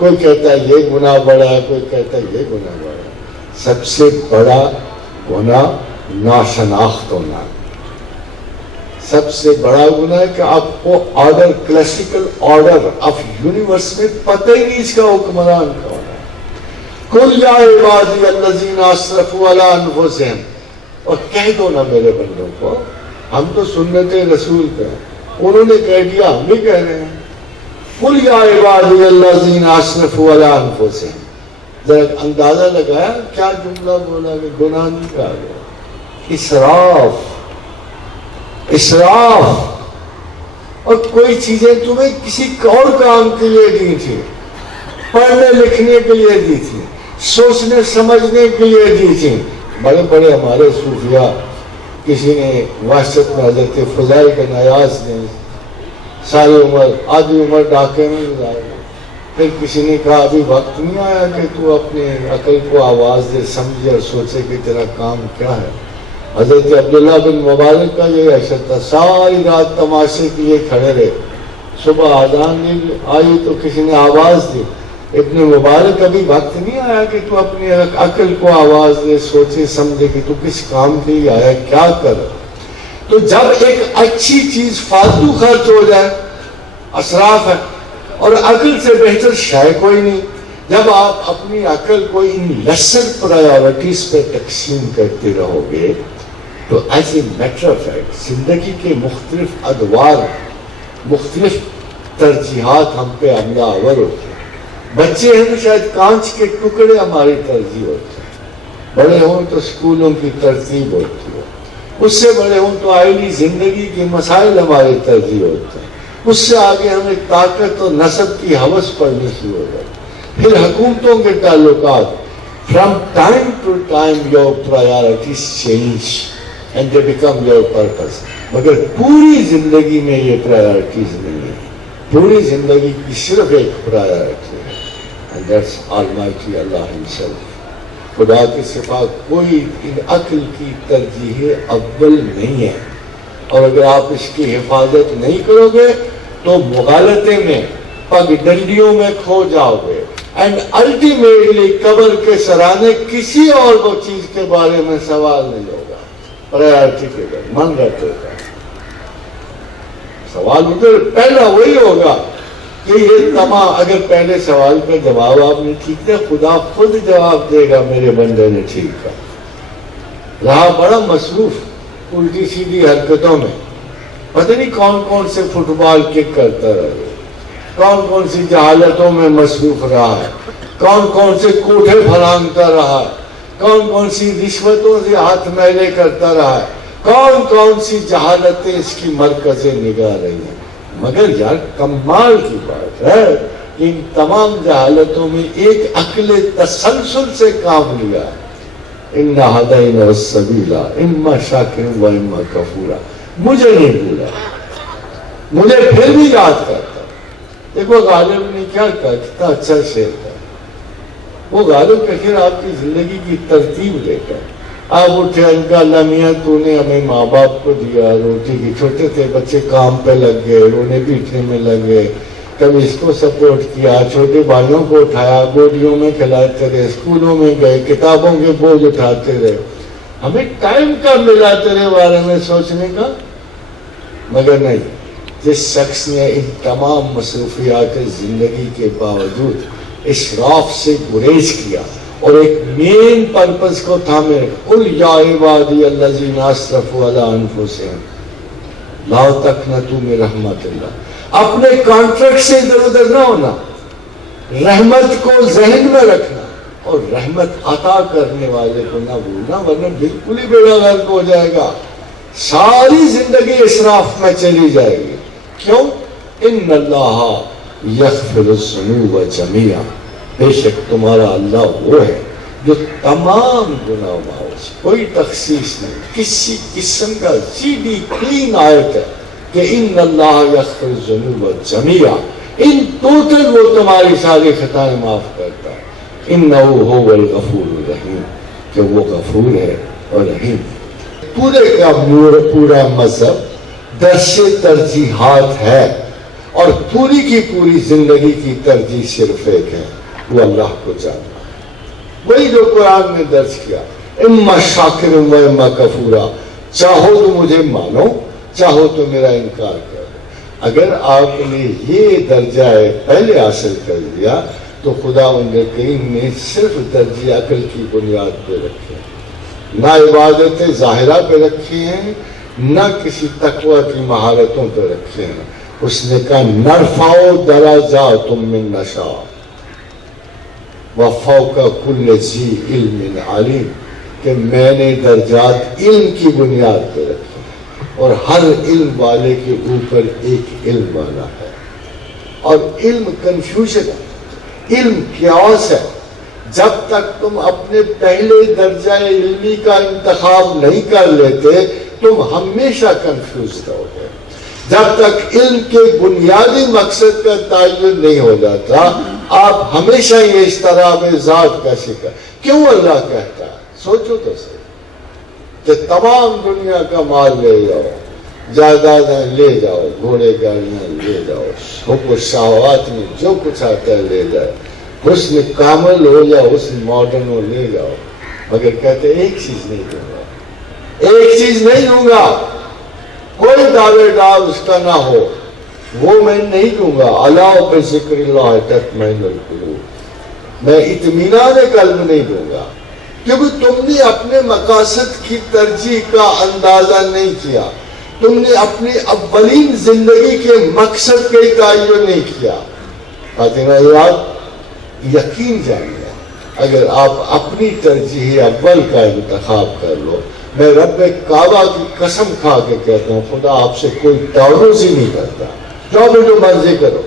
کوئی کہتا ہے یہ گناہ بڑا ہے، کوئی کہتا ہے یہ گناہ بڑا ہے۔ سب سے بڑا گناہ ناشناخت ہونا ہے۔ سب سے بڑا گناہ ہے کہ آپ کو order, classical order of universe میں پتہ ہی نہیں اس کا حکمران کون ہے۔ قل یا عبادی الذین اسرفوا علی انفسہم، اور کہہ دو نا میرے بندوں کو، ہم تو سنت رسول پہ، انہوں نے کہہ دیا، ہم بھی کہہ رہے ہیں۔ قل یا عبادی الذین اسرفوا علی انفسہم، ذرا اندازہ لگایا کیا جملہ بولا کہ گناہ نہیں کہا گیا، اسراف۔ اور کوئی چیزیں تمہیں کسی اور کام کے لیے دی تھی، پڑھنے لکھنے کے لیے دی تھی، سوچنے سمجھنے کے لیے دی تھی۔ بڑے بڑے ہمارے صوفیاء، کسی نے واسطت میں حضرت فضائل بن عیاض نے ساری عمر، آدھی عمر ڈاکے میں گزاری، پھر کسی نے کہا ابھی وقت نہیں آیا کہ تو اپنے عقل کو آواز دے، سمجھے اور سوچے کہ تیرا کام کیا ہے۔ حضرت عبداللہ بن مبارک کا یہ حشر تھا، ساری رات تماشے کے لیے کھڑے رہے، صبح اذان آئی تو کسی نے آواز دی، ابن مبارک ابھی وقت نہیں آیا کہ تو اپنی عقل کو آواز دے، سوچے سمجھے کہ تو کس کام کے لیے آیا، کیا کر۔ تو جب ایک اچھی چیز فالتو خرچ ہو جائے، اسراف ہے، اور عقل سے بہتر شے کوئی نہیں۔ جب آپ اپنی عقل کو ان لیسر پرائیورٹیز پہ تقسیم کرتے رہو گے تو as a matter of fact زندگی کے مختلف ادوار، مختلف ترجیحات ہم پہ عملہ آور ہوتے ہیں۔ بچے ہیں تو شاید کانچ کے ٹکڑے ہماری ترجیح ہوتے ہیں، بڑے ہوں تو اسکولوں کی ترتیب ہوتی ہے، اس سے بڑے ہوں تو آئلی زندگی کے مسائل ہماری ترجیح ہوتے ہیں، اس سے آگے ہمیں طاقت اور نسب کی ہوس پڑنی شروع ہو جاتی۔ پھر حکومتوں کے تعلقات، from time to time your priorities change and they become your purpose, مگر پوری زندگی میں یہ پرائیورٹیز نہیں ہے۔ پوری زندگی کی صرف ایک پرائیورٹی ہے، and that's Almighty Allah himself. خدا کے سوا کوئی عقل کی ترجیح اول نہیں ہے، اور اگر آپ اس کی حفاظت نہیں کرو گے تو مغالطے میں، پگ ڈنڈیوں میں کھو جاؤ گے، اینڈ الٹیمیٹلی قبر کے سرانے کسی اور وہ چیز کے بارے میں سوال نہیں ہوگا۔ پرائیورٹی کے بعد من رکھے گا سوال ادھر پہلا وہی ہوگا کہ یہ تمام، اگر پہلے سوال کا جواب آپ نے ٹھیک دیا، خدا خود جواب دے گا میرے بندے نے ٹھیک کہا۔ رہا بڑا مصروف الٹی سیدھی حرکتوں میں، پتہ نہیں کون کون سے فٹ بال کک کرتا رہا، کون کون سی جہالتوں میں مصروف رہا ہے، کون کون سے کوٹھے پھلانگتا رہا ہے، کون کون سی رشوتوں سے ہاتھ میلے کرتا رہا ہے، کون کون سی جہالتیں اس کی مرکزیں نگاہ رہی ہیں۔ مگر یار کمال کی بات ہے، ان تمام جہالتوں میں ایک عقل تسلسل سے کام لیا ہے۔ اِنَّا هَدَيْنَا السَّبِيلَ إِمَّا شَاكِرًا وَإِمَّا كَفُورًا۔ مجھے نہیں بھولا، مجھے پھر بھی یاد کرتا۔ دیکھو غالب نے کیا کہا، کتنا اچھا شعر تھا وہ۔ غالب کہ پھر آپ کی زندگی کی ترتیب لے کر آپ اٹھے، ان کا اللہ میاں تو نے ہمیں ماں باپ کو دیا روٹی کی، چھوٹے تھے بچے کام پہ لگ گئے، رونے پیٹنے میں لگ گئے، کبھی اس کو سپورٹ کیا، چھوٹے بھائیوں کو اٹھایا، گوڈیوں میں کھلاتے رہے، اسکولوں میں گئے، کتابوں کے بوجھ اٹھاتے رہے، ہمیں ٹائم کب ملا تیرے بارے میں سوچنے کا؟ مگر نہیں، جس شخص نے ان تمام مصروفیات زندگی کے باوجود اسراف سے گریز کیا اور ایک مین پرپس کو تھامے، قل یا عبادی الذین اسرفوا علی انفسہم لا تقنطوا من رحمت اللہ۔ اپنے کانٹریکٹ سے ادھر ادھر نہ ہونا، رحمت کو ذہن میں رکھنا اور رحمت عطا کرنے والے کو نہ بھولنا، ورنہ بالکل ہی بیڑا غرق ہو جائے گا، ساری زندگی اسراف میں چلی جائے گی۔ کیوں؟ ان اللہ یغفر الذنوب جمیعا، بے شک تمہارا اللہ وہ ہے جو تمام گناہ معاف، کوئی تخصیص نہیں، کسی قسم کا سیدھی کلین آیت ہے کہ ان اللہ یغفر الذنوب جمیعا، ان ٹوٹل وہ تمہاری ساری خطائیں معاف کرتا ہے۔ انہ هو الغفور الرحیم، کہ وہ غفور ہے اور رحیم۔ پورے کا پورا مذہب درس ترجیحات ہے، اور پوری کی پوری زندگی کی ترجیح صرف ایک ہے، وہ اللہ کو جاننا ہے۔ وہی جو قرآن نے درج کیا، اما شاکر و اما کفورا، چاہو تو مجھے مانو، چاہو تو میرا انکار کرو۔ اگر آپ نے یہ درجہ پہلے حاصل کر لیا تو خدا کریم نے صرف درجہ عقل کی بنیاد پہ رکھے ہیں، نہ عبادت ظاہرہ پہ رکھی ہیں، نہ کسی تقوی کی مہارتوں پہ رکھے ہیں۔ اس نے کہا نرفع درجات من نشاء وفوق کل ذی علم علیم، کہ میں نے درجات علم کی بنیاد پہ رکھے اور ہر علم والے کے اوپر ایک علم والا ہے۔ اور علم کنفیوژن ہے، علم کیاس ہے۔ جب تک تم اپنے پہلے درجہ علمی کا انتخاب نہیں کر لیتے تم ہمیشہ کنفیوز رہو گے۔ جب تک علم کے بنیادی مقصد کا تعین نہیں ہو جاتا آپ ہمیشہ یہ اضطراب ذات کا شکار۔ کیوں اللہ کہتا ہے؟ سوچو تو صحیح کہ تمام دنیا کا مال لے جاؤ، جائیدادیں لے جاؤ، گھوڑے گاڑیاں لے جاؤ، حب و شہوات میں جو کچھ آتا ہے لے جائے، حسن کامل ہو یا حسن ماڈرن ہو لے جاؤ، مگر کہتے ایک چیز نہیں دوں گا، ایک چیز نہیں دوں گا، کوئی دعوے دار اس کا نہ ہو، وہ میں نہیں دوں گا۔ الا بذکر اللہ تطمئن القلوب، میں اطمینان قلب نہیں دوں گا، کیونکہ تم نے اپنے مقاصد کی ترجیح کا اندازہ نہیں کیا، تم نے اپنی اولین زندگی کے مقصد کا تعین نہیں کیا۔ فاطمہ یاد یقین جانیے، اگر آپ اپنی ترجیح اول کا انتخاب کر لو، میں رب کعبہ کی قسم کھا کے کہتا ہوں خدا آپ سے کوئی تعرض ہی نہیں کرتا، جو مرضی کرو،